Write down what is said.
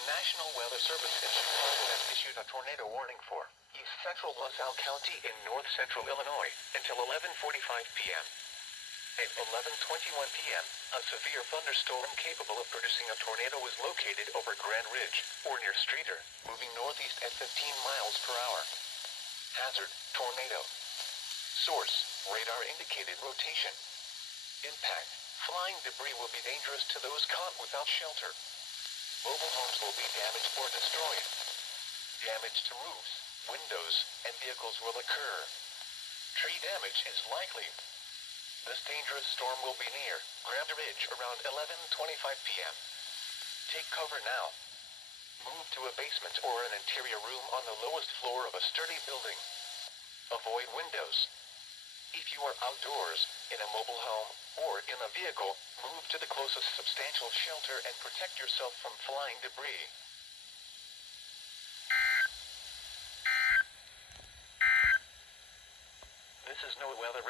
The National Weather Service in Chicago has issued a tornado warning for east central LaSalle County in north central Illinois until 11:45 p.m. At 11:21 p.m., a severe thunderstorm capable of producing a tornado was located over Grand Ridge, or near Streator, moving northeast at 15 miles per hour. Hazard, tornado. Source, radar indicated rotation. Impact, flying debris will be dangerous to those caught without shelter. Mobile homes will be damaged or destroyed. Damage to roofs, windows, and vehicles will occur. Tree damage is likely. This dangerous storm will be near Grand Ridge around 11:25 p.m. Take cover now. Move to a basement or an interior room on the lowest floor of a sturdy building. Avoid windows. If you are outdoors, in a mobile home, or in a vehicle, move to the closest substantial shelter and protect yourself from flying debris. This is no weather